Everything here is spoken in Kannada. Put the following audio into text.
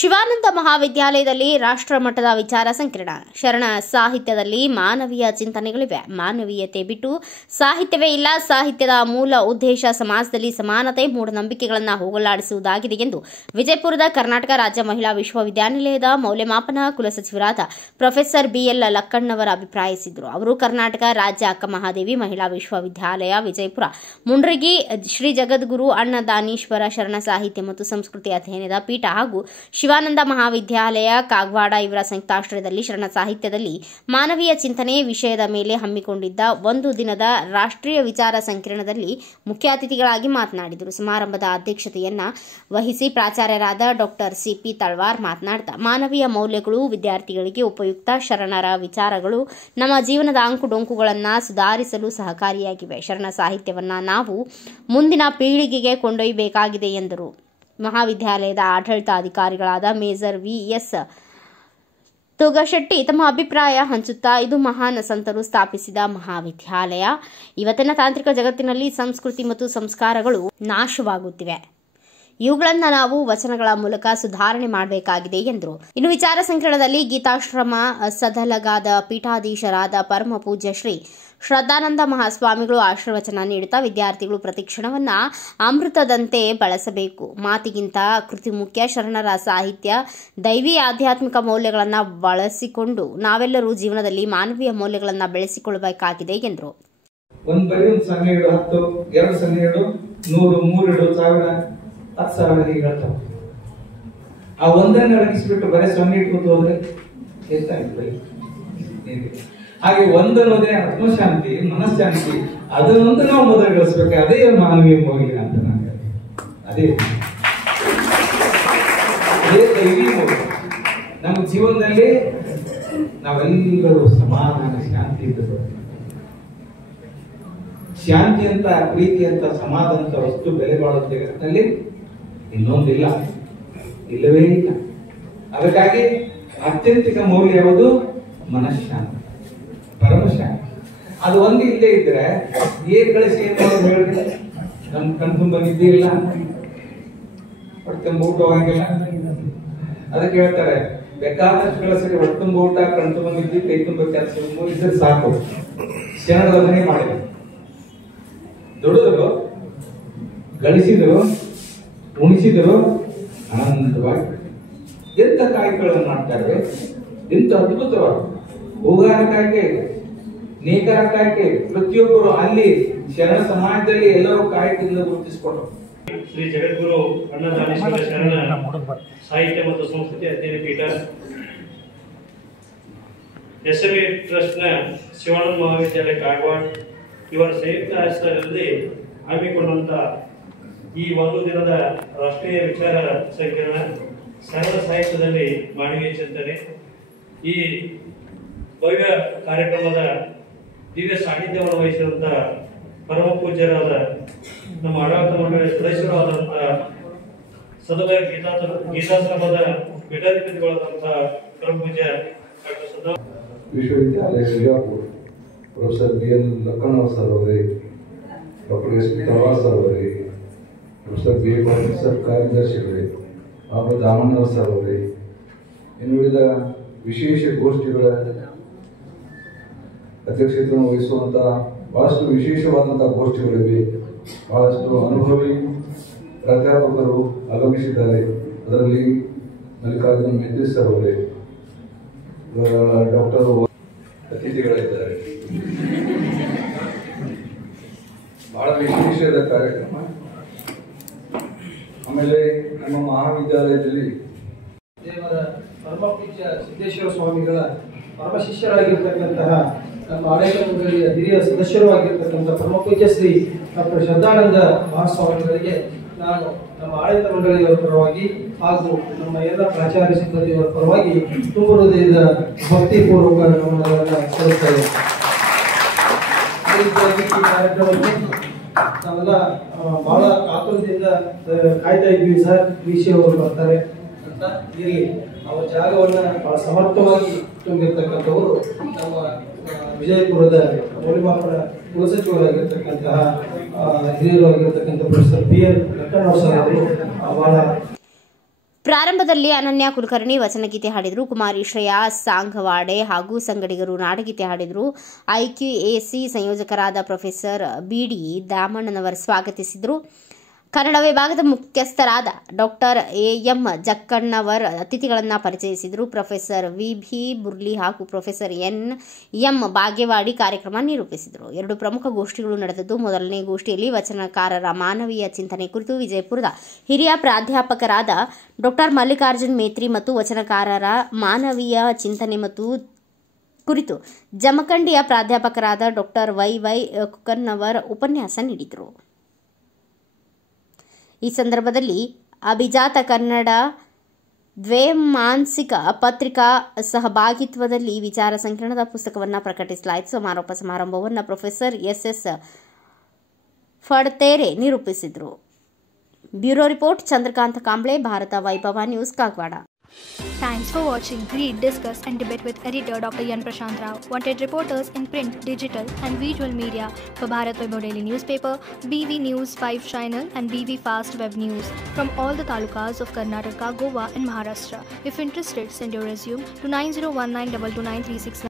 ಶಿವಾನಂದ ಮಹಾವಿದ್ಯಾಲಯದಲ್ಲಿ ರಾಷ್ಟ್ರಮಟ್ಟದ ವಿಚಾರ ಸಂಕಿರಣ. ಶರಣ ಸಾಹಿತ್ಯದಲ್ಲಿ ಮಾನವೀಯ ಚಿಂತನೆಗಳಿವೆ. ಮಾನವೀಯತೆ ಬಿಟ್ಟು ಸಾಹಿತ್ಯವೇ ಇಲ್ಲ. ಸಾಹಿತ್ಯದ ಮೂಲ ಉದ್ದೇಶ ಸಮಾಜದಲ್ಲಿ ಸಮಾನತೆ, ಮೂಢನಂಬಿಕೆಗಳನ್ನು ಹೋಗಲಾಡಿಸುವುದಾಗಿದೆ ಎಂದು ವಿಜಯಪುರದ ಕರ್ನಾಟಕ ರಾಜ್ಯ ಮಹಿಳಾ ವಿಶ್ವವಿದ್ಯಾನಿಲಯದ ಮೌಲ್ಯಮಾಪನ ಕುಲಸಚಿವರಾದ ಪ್ರೊಫೆಸರ್ ಬಿಎಲ್ ಲಕ್ಕಣ್ಣವರ ಅಭಿಪ್ರಾಯಿಸಿದರು. ಅವರು ಕರ್ನಾಟಕ ರಾಜ್ಯ ಅಕ್ಕ ಮಹಾದೇವಿ ಮಹಿಳಾ ವಿಶ್ವವಿದ್ಯಾಲಯ ವಿಜಯಪುರ, ಮುಂಡ್ರಗಿ ಶ್ರೀ ಜಗದ್ಗುರು ಅನ್ನದಾನೀಶ್ವರ ಶರಣ ಸಾಹಿತ್ಯ ಮತ್ತು ಸಂಸ್ಕೃತಿ ಅಧ್ಯಯನದ ಪೀಠ ಹಾಗೂ ಶಿವಾನಂದ ಮಹಾವಿದ್ಯಾಲಯ ಕಾಗವಾಡ ಇವರ ಸಂಯುಕ್ತಾಶ್ರಯದಲ್ಲಿ ಶರಣ ಸಾಹಿತ್ಯದಲ್ಲಿ ಮಾನವೀಯ ಚಿಂತನೆ ವಿಷಯದ ಮೇಲೆ ಹಮ್ಮಿಕೊಂಡಿದ್ದ ಒಂದು ದಿನದ ರಾಷ್ಟ್ರೀಯ ವಿಚಾರ ಸಂಕಿರಣದಲ್ಲಿ ಮುಖ್ಯ ಅತಿಥಿಗಳಾಗಿ ಮಾತನಾಡಿದರು. ಸಮಾರಂಭದ ಅಧ್ಯಕ್ಷತೆಯನ್ನ ವಹಿಸಿ ಪ್ರಾಚಾರ್ಯರಾದ ಡಾಕ್ಟರ್ ಸಿಪಿ ತಳವಾರ್ ಮಾತನಾಡುತ್ತಾ, ಮಾನವೀಯ ಮೌಲ್ಯಗಳು ವಿದ್ಯಾರ್ಥಿಗಳಿಗೆ ಉಪಯುಕ್ತ, ಶರಣರ ವಿಚಾರಗಳು ನಮ್ಮ ಜೀವನದ ಅಂಕುಡೊಂಕುಗಳನ್ನು ಸುಧಾರಿಸಲು ಸಹಕಾರಿಯಾಗಿವೆ. ಶರಣ ಸಾಹಿತ್ಯವನ್ನ ನಾವು ಮುಂದಿನ ಪೀಳಿಗೆಗೆ ಕೊಂಡೊಯ್ಯಬೇಕಾಗಿದೆ ಎಂದರು. ಮಹಾವಿದ್ಯಾಲಯದ ಆಡಳಿತಾಧಿಕಾರಿಗಳಾದ ಮೇಜರ್ ವಿಎಸ್ ತುಗಶೆಟ್ಟಿ ತಮ್ಮ ಅಭಿಪ್ರಾಯ ಹಂಚುತ್ತಾ, ಇದು ಮಹಾನ್ ಸಂತರು ಸ್ಥಾಪಿಸಿದ ಮಹಾವಿದ್ಯಾಲಯ. ಇವತ್ತಿನ ತಾಂತ್ರಿಕ ಜಗತ್ತಿನಲ್ಲಿ ಸಂಸ್ಕೃತಿ ಮತ್ತು ಸಂಸ್ಕಾರಗಳು ನಾಶವಾಗುತ್ತಿವೆ. ಇವುಗಳನ್ನು ನಾವು ವಚನಗಳ ಮೂಲಕ ಸುಧಾರಣೆ ಮಾಡಬೇಕಾಗಿದೆ ಎಂದರು. ಇನ್ನು ವಿಚಾರ ಸಂಕಿರಣದಲ್ಲಿ ಗೀತಾಶ್ರಮ ಸದಲಗಾದ ಪೀಠಾಧೀಶರಾದ ಪರಮ ಪೂಜ್ಯ ಶ್ರೀ ಶ್ರದ್ಧಾನಂದ ಮಹಾಸ್ವಾಮಿಗಳು ಆಶೀರ್ವಚನ ನೀಡುತ್ತಾ, ವಿದ್ಯಾರ್ಥಿಗಳು ಪ್ರತಿಕ್ಷಣವನ್ನ ಅಮೃತದಂತೆ ಬಳಸಬೇಕು. ಮಾತಿಗಿಂತ ಕೃತಿ ಮುಖ್ಯ. ಶರಣರ ಸಾಹಿತ್ಯ ದೈವಿ ಆಧ್ಯಾತ್ಮಿಕ ಮೌಲ್ಯಗಳನ್ನು ಬಳಸಿಕೊಂಡು ನಾವೆಲ್ಲರೂ ಜೀವನದಲ್ಲಿ ಮಾನವೀಯ ಮೌಲ್ಯಗಳನ್ನು ಬೆಳೆಸಿಕೊಳ್ಳಬೇಕಾಗಿದೆ ಎಂದರು. ಆ ಒಂದನ್ನು ಅಡಗಿಸ್ಬಿಟ್ಟು ಬರೀ ಸೊನ್ನೆ ಇಟ್ಕೊಂಡು ಹೋದ್ರೆ ಹಾಗೆ ಒಂದನ್ನೋದೇ ಆತ್ಮಶಾಂತಿ, ಮನಃಶಾಂತಿ, ಅದನ್ನೊಂದು ನಾವು ಮೊದಲು ಗಳಿಸ್ಬೇಕು. ಅದೇ ಮಾನವೀಯ ಮೌಲ್ಯ ಅಂತ ನಾನು ಅದೇ ದೈವಿ ಮೌಲ್ಯ. ನಮ್ಮ ಜೀವನದಲ್ಲಿ ನಾವೆಲ್ಲರೂ ಸಮಾಧಾನ, ಶಾಂತಿ ಇದ್ದು, ಶಾಂತಿ ಅಂತ, ಪ್ರೀತಿ ಅಂತ, ಸಮಾಧಾನ ಅಂತ ವಸ್ತು ಬೆಲೆ ಬಾಳೋ ಜಗತ್ತಿನಲ್ಲಿ ಇನ್ನೊಂದಿಲ್ಲ, ಇಲ್ಲವೇ ಇಲ್ಲ. ಅದಕ್ಕಾಗಿ ಅತ್ಯಂತಿಕ ಮೌಲ್ಯ ಯಾವುದು? ಮನಃಶಾಂತಿ, ಪರಮಶಾಂತಿ. ಅದು ಒಂದು ಇಲ್ಲದೆ ಇದ್ರೆ ಏನ್ ಗಳಿಸಿ ಏನ್ ಹೇಳಿದ್ರೆ ನಮ್ ಕಣ್ ತುಂಬ ನಿದ್ದೆ ಇಲ್ಲ, ಹೊಟ್ಟೆ ಊಟ ಹೋಗಂಗಿಲ್ಲ. ಅದಕ್ಕೆ ಹೇಳ್ತಾರೆ, ಬೇಕಾದಷ್ಟು ಗಳಿಸಿದ್ರೆ ಹೊಟ್ಟೆ ತುಂಬ ಊಟ, ಕಣ್ ತುಂಬ ನಿದ್ದೆ, ಕೈ ತುಂಬ ಕೆಲಸ ಮುಗಿಸಿದ್ರೆ ಸಾಕು. ಶರಣರದನೆ ಮಾಡಿದ್ರು, ದುಡಿದ್ರು, ಗಳಿಸಿದ್ರು, ಉಣಿಸಿದ್ರು, ಆನಂದವಾಗಿ ಎಂತ ಕಾಯಕಗಳನ್ನು ಮಾಡ್ತಾರೆ. ಎಂತ ಅದ್ಭುತವಾಗಿ ಹೂಗಾರ ಕಾಯ್ಕೆ ಇದೆ, ನೇಕಾರ ಕಾಯ್ಕೆ ಇದೆ. ಪ್ರತಿಯೊಬ್ಬರು ಅಲ್ಲಿ ಶರಣ ಸಮಾಜದಲ್ಲಿ ಎಲ್ಲರೂ ಕಾಯಕದಿಂದ ಗುರುತಿಸಿಕೊಂಡ್ರು. ಶ್ರೀ ಜಗದ್ಗುರು ಅನ್ನದಾನೀಶ್ವರ ಶರಣ ಸಾಹಿತ್ಯ ಮತ್ತು ಸಂಸ್ಕೃತಿ ಅಧ್ಯಯನ ಪೀಠ, ಎಸ್ಎಂಇ ಟ್ರಸ್ಟ್ನ ಶಿವಾನಂದ ಮಹಾವಿದ್ಯಾಲಯ ಕಾಗವಾಡ ಇವರ ಸಂಯುಕ್ತ ಆಶ್ರಯದಲ್ಲಿ ಹಮ್ಮಿಕೊಂಡಂತ ಈ ಒಂದು ದಿನದ ರಾಷ್ಟ್ರೀಯ ವಿಚಾರ ಸಂಕಿರಣ ಶರಣ ಸಾಹಿತ್ಯದಲ್ಲಿ ಮಾನವೀಯ ಚಿಂತನೆ, ಈ ಭವ್ಯ ಕಾರ್ಯಕ್ರಮದ ದಿವ್ಯ ಸಾನ್ನಿಧ್ಯವನ್ನು ವಹಿಸಿದಂತಹ ಪರಮ ಪೂಜ್ಯರಾದ ನಮ್ಮ ಆಡಳಿತ ಮಂಡಳಿಯ ಸದಸ್ಯರಾದಂತಹ ಸದಲ ಗೀತಾಶ್ರಮದ ಪೀಠಾಧಿಪತಿಗಳಾದಂತಹ ಪರಮ ಪೂಜ್ಯ ಡಾಕ್ಟರ್ ವಿಶ್ವವಿದ್ಯಾಲಯ Vijayapura professor B L Lakkannavar sir ಅವರೇ, doctor S P Talawar sir ಅವರೇ, ಪ್ರೊಫೆಸರ್ ಬಿ ಎ ಸರ್ ಕಾರ್ಯದರ್ಶಿಗಳೇ, ಹಾಗೂ ದಾಮಣ್ಣವರ್ ಸರ್ ಅವರೇ, ಇನ್ನುಳಿದ ವಿಶೇಷ ಗೋಷ್ಠಿಗಳ ಅಧ್ಯಕ್ಷತೆಯನ್ನು ವಹಿಸುವಂತಹ ಬಹಳಷ್ಟು ವಿಶೇಷವಾದಂತಹ ಗೋಷ್ಠಿಗಳಿವೆ. ಬಹಳಷ್ಟು ಅನುಭವಿ ಪ್ರಾಧ್ಯಾಪಕರು ಆಗಮಿಸಿದ್ದಾರೆ. ಅದರಲ್ಲಿ ಮಲ್ಲಿಕಾರ್ಜುನ್ ಮೆತ್ರಿ ಸರ್ ಅವರೇ, ಡಾಕ್ಟರ್ ಅತಿಥಿಗಳಿದ್ದಾರೆ. ಬಹಳ ವಿಶೇಷದ ಕಾರ್ಯಕ್ರಮ. ಆಮೇಲೆ ನಮ್ಮ ಮಹಾವಿದ್ಯಾಲಯದಲ್ಲಿ ದೇವರ ಪರಮ ಪೂಜ್ಯ ಸಿದ್ದೇಶ್ವರ ಸ್ವಾಮಿಗಳ ಪರಮ ಶಿಷ್ಯರಾಗಿರ್ತಕ್ಕಂತಹ ನಮ್ಮ ಆಡಳಿತ ಮಂಡಳಿಯ ಹಿರಿಯ ಸದಸ್ಯರು ಆಗಿರ್ತಕ್ಕಂಥ ಪರಮ ಪೂಜ್ಯ ಶ್ರೀ ಡಾಕ್ಟರ್ ಶ್ರದ್ಧಾನಂದ ಮಹಾಸ್ವಾಮಿಗಳಿಗೆ ನಾನು ನಮ್ಮ ಆಡಳಿತ ಮಂಡಳಿಯವರ ಪರವಾಗಿ ಹಾಗೂ ನಮ್ಮ ಎಲ್ಲ ಪ್ರಾಚಾರ್ಯ ಸಿಬ್ಬಂದಿಯವರ ಪರವಾಗಿ ತುಂಬ ಹೃದಯದ ಭಕ್ತಿಪೂರ್ವಕ ನಮನಗಳನ್ನು ಸಲ್ಲಿಸ್ತೇವೆ. ಈ ಕಾರ್ಯಕ್ರಮಕ್ಕೆ ನಾವೆಲ್ಲ ಬಹಳ ಕಾತುರದಿಂದ ಕಾಯ್ತಾ ಇದ್ವಿ ಸರ್, ವಿಷಯ ಅವರು ಬರ್ತಾರೆ ಅಂತ. ಇರಲಿ, ಅವರ ಜಾಗವನ್ನು ಬಹಳ ಸಮರ್ಥವಾಗಿ ತುಂಬಿರ್ತಕ್ಕಂಥವರು ನಮ್ಮ ವಿಜಯಪುರದ ಮೌಲ್ಯಮಾಪನ ಕುಲಸಚಿವರಾಗಿರ್ತಕ್ಕಂತಹ ಹಿರಿಯರಾಗಿರ್ತಕ್ಕಂಥ ಪ್ರೊಫೆಸರ್ ಬಿಎಲ್ ಲಕ್ಕಣ್ಣವರ್ ಸರ್ ಅವರು ಬಹಳ ಪ್ರಾರಂಭದಲ್ಲಿ ಅನನ್ಯ ಕುಲಕರ್ಣಿ ವಚನಗೀತೆ ಹಾಡಿದರು. ಕುಮಾರಿ ಶ್ರೇಯಾ ಸಾಂಗವಾಡೆ ಹಾಗೂ ಸಂಗಡಿಗರು ನಾಡಗೀತೆ ಹಾಡಿದರು. ಐಕ್ಯುಎಸಿ ಸಂಯೋಜಕರಾದ ಪ್ರೊಫೆಸರ್ ಬಿಡಿ ದಾಮಣ್ಣನವರ್ ಸ್ವಾಗತಿಸಿದರು. ಕನ್ನಡ ವಿಭಾಗದ ಮುಖ್ಯಸ್ಥರಾದ ಡಾಕ್ಟರ್ ಎಎಂ ಜಕ್ಕಣ್ಣವರ್ ಅತಿಥಿಗಳನ್ನು ಪರಿಚಯಿಸಿದರು. ಪ್ರೊಫೆಸರ್ ವಿಭಿ ಬುರ್ಲಿ ಹಾಗೂ ಪ್ರೊಫೆಸರ್ ಎಂ ಬಾಗೇವಾಡಿ ಕಾರ್ಯಕ್ರಮ ನಿರೂಪಿಸಿದರು. 2 ಪ್ರಮುಖ ಗೋಷ್ಠಿಗಳು ನಡೆದದ್ದು. ಮೊದಲನೇ ಗೋಷ್ಠಿಯಲ್ಲಿ ವಚನಕಾರರ ಮಾನವೀಯ ಚಿಂತನೆ ಕುರಿತು ವಿಜಯಪುರದ ಹಿರಿಯ ಪ್ರಾಧ್ಯಾಪಕರಾದ ಡಾಕ್ಟರ್ ಮಲ್ಲಿಕಾರ್ಜುನ್ ಮೇತ್ರಿ ಮತ್ತು ವಚನಕಾರರ ಮಾನವೀಯ ಚಿಂತನೆ ಮತ್ತು ಕುರಿತು ಜಮಖಂಡಿಯ ಪ್ರಾಧ್ಯಾಪಕರಾದ ಡಾಕ್ಟರ್ ವೈ ಕುಕನ್ನವರ್ ಉಪನ್ಯಾಸ ನೀಡಿದರು. ಈ ಸಂದರ್ಭದಲ್ಲಿ ಅಭಿಜಾತ ಕನ್ನಡ ದ್ವೈಮಾಸಿಕ ಪತ್ರಿಕಾ ಸಹಭಾಗಿತ್ವದಲ್ಲಿ ವಿಚಾರ ಸಂಕಿರಣದ ಪುಸ್ತಕವನ್ನು ಪ್ರಕಟಿಸಲಾಯಿತು. ಸಮಾರೋಪ ಸಮಾರಂಭವನ್ನು ಪ್ರೊಫೆಸರ್ ಎಸ್ ಫಡ್ತೇರೆ ನಿರೂಪಿಸಿದರು. ಬ್ಯೂರೋ ರಿಪೋರ್ಟ್ ಚಂದ್ರಕಾಂತ ಕಾಂಬ್ಳೆ, ಭಾರತ ವೈಭವ news, Kagwad. Thanks for watching. Read, discuss and debate with editor Dr. Yan Prashant Rao. Wanted reporters in print, digital and visual media for Bharat Vaibhav Daily Newspaper, BV News 5 Channel and BV Fast Web News from all the talukas of Karnataka, Goa and Maharashtra. If interested, send your resume to 9019229369.